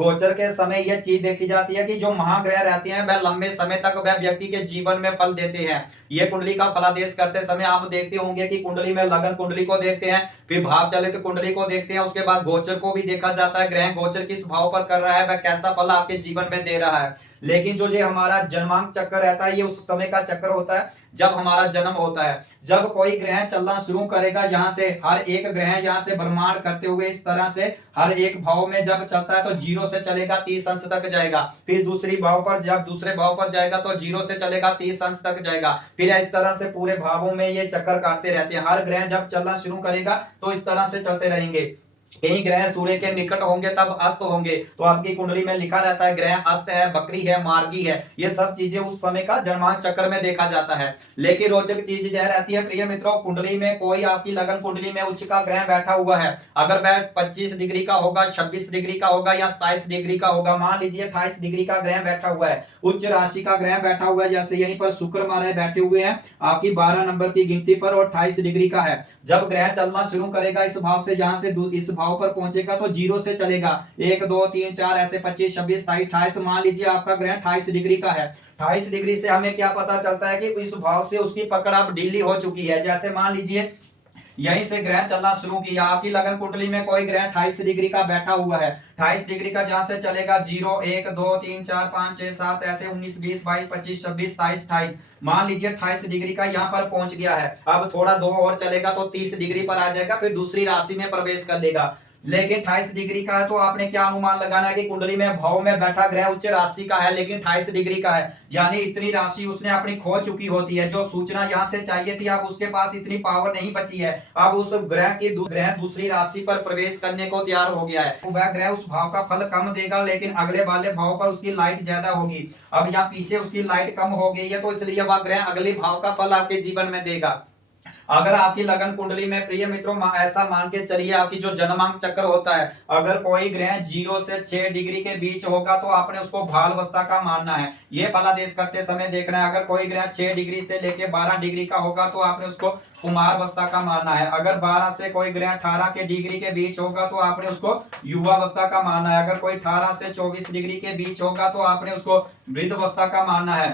गोचर के समय यह चीज देखी जाती है कि जो महाग्रह रहते हैं वह लंबे समय तक वह व्यक्ति के जीवन में फल देते हैं। ये कुंडली का फलादेश करते समय आप देखते होंगे कि कुंडली में लगन कुंडली को देखते हैं, फिर भाव चलित कुंडली को देखते हैं, उसके बाद गोचर को भी देखा जाता है, ग्रह गोचर किस भाव पर कर रहा है, वह कैसा फल आपके जीवन में दे रहा है। लेकिन जो ये हमारा जन्मांक चक्र रहता है, ये उस समय का चक्र होता है जब हमारा जन्म होता है। जब कोई ग्रह चलना शुरू करेगा, यहाँ से हर एक ग्रह यहाँ से ब्रह्मांड करते हुए इस तरह से हर एक भाव में जब चलता है तो 0 से चलेगा 30 अंश तक जाएगा, फिर दूसरी भाव पर जब दूसरे भाव पर जाएगा तो 0 से चलेगा 30 अंश तक जाएगा, फिर इस तरह से पूरे भावों में ये चक्कर काटते रहते हैं। हर ग्रह जब चलना शुरू करेगा तो इस तरह से चलते रहेंगे। कई ग्रह सूर्य के निकट होंगे तब अस्त होंगे, तो आपकी कुंडली में लिखा रहता है ग्रह अस्त है, बकरी है, मार्गी है। ये सब चीजें उस समय का जन्मांक चक्र में देखा जाता है। लेकिन रोचक चीज यह रहती है प्रिय मित्रों, कुंडली में कोई आपकी लगन कुंडली में उच्च का ग्रह बैठा हुआ है, अगर वह 25 डिग्री का होगा, 26 डिग्री का होगा या 27 डिग्री का होगा, मान लीजिए 28 डिग्री का ग्रह बैठा हुआ है, उच्च राशि का ग्रह बैठा हुआ है, जैसे यहीं पर शुक्र महाराज बैठे हुए हैं आपकी 12 नंबर की गिनती पर और 28 डिग्री का है। जब ग्रह चलना शुरू करेगा इस भाव से, यहां से इस भाव पर पहुंचेगा तो 0 से चलेगा 1 2 3 4 ऐसे 25 26 27 28। मान लीजिए आपका ग्रह 28 डिग्री का है। 28 डिग्री से हमें क्या पता चलता है कि इस भाव से उसकी पकड़ अब ढीली हो चुकी है। जैसे मान लीजिए यहीं से ग्रह चलना शुरू किया, आपकी लगन कुंडली में कोई ग्रह 28 डिग्री का बैठा हुआ है, 28 डिग्री का जहां से चलेगा 0 1 2 3 4 5 6 7 ऐसे 19 20 22 25 26 27 28। मान लीजिए 28 डिग्री का यहाँ पर पहुंच गया है, अब थोड़ा 2 और चलेगा तो 30 डिग्री पर आ जाएगा, फिर दूसरी राशि में प्रवेश कर लेगा। लेकिन 28 डिग्री का है तो आपने क्या अनुमान लगाना है कि कुंडली में भाव में बैठा ग्रह उच्च राशि का है लेकिन 28 डिग्री का है, यानी इतनी राशि उसने अपनी खो चुकी होती है। जो सूचना यहां से चाहिए थी अब उसके पास इतनी पावर नहीं बची है, अब उस ग्रह की ग्रह दूसरी राशि पर प्रवेश करने को तैयार हो गया है। तो वह ग्रह उस भाव का फल कम देगा लेकिन अगले वाले भाव पर उसकी लाइट ज्यादा होगी। अब यहाँ पीछे उसकी लाइट कम हो गई है तो इसलिए वह ग्रह अगले भाव का फल आपके जीवन में देगा। अगर आपकी लगन कुंडली में प्रिय मित्रों ऐसा मान के चलिए आपकी जो जन्मांक चक्र होता है, अगर कोई ग्रह 0 से 6 डिग्री के बीच होगा तो आपने उसको भाल अवस्था का मानना है। ये फलादेश करते समय देखना है, अगर कोई ग्रह 6 डिग्री से लेके 12 डिग्री का होगा तो आपने उसको कुमार अवस्था का मानना है। अगर 12 से कोई ग्रह 18 के डिग्री के बीच होगा तो आपने उसको युवा अवस्था का मानना है। अगर कोई 18 से 24 डिग्री के बीच होगा तो आपने उसको वृद्ध अवस्था का मानना है,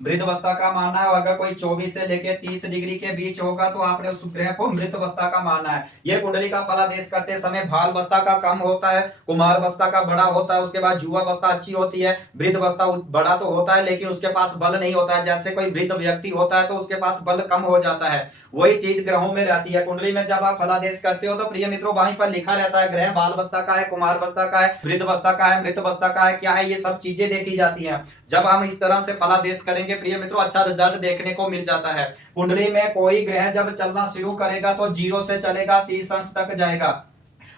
वृद्ध अवस्था का मानना है। अगर कोई 24 से लेकर 30 डिग्री के बीच होगा तो आपने उस ग्रह को मृत अवस्था का मानना है। यह कुंडली का फलादेश करते समय भाल अवस्था का कम होता है, कुमार अवस्था का बड़ा होता है, उसके बाद युवा अवस्था अच्छी होती है, वृद्ध अवस्था बड़ा तो होता है लेकिन उसके पास बल नहीं होता है। जैसे कोई वृद्ध व्यक्ति होता है तो उसके पास बल कम हो जाता है, वही चीज ग्रहों में रहती है। कुंडली में जब आप फलादेश करते हो तो प्रिय मित्रों वहीं पर लिखा रहता है ग्रह बाल अवस्था का है, कुमार अवस्था का है, वृद्ध अवस्था का है, मृत अवस्था का है, क्या है, ये सब चीजें देखी जाती हैं। जब हम इस तरह से फलादेश करेंगे प्रिय मित्रों अच्छा रिजल्ट देखने को मिल जाता है। कुंडली में कोई ग्रह जब चलना शुरू करेगा तो 0 से चलेगा 30 अंश तक जाएगा।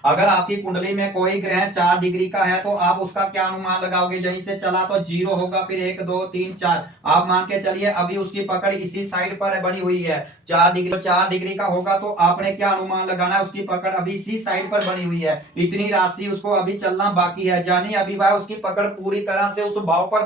अगर आपकी कुंडली में कोई ग्रह 4 डिग्री का है तो आप उसका क्या अनुमान लगाओगे, यहीं से चला तो 0 होगा, फिर 1 2 3 4 आप मान के चलिए अभी उसकी पकड़ इसी साइड पर बनी हुई है। 4 डिग्री का होगा तो आपने क्या अनुमान लगाना है, उसकी पकड़ अभी इसी साइड पर बनी हुई है, इतनी राशि उसको अभी चलना बाकी है, यानी अभी वह उसकी पकड़ पूरी तरह से उस भाव पर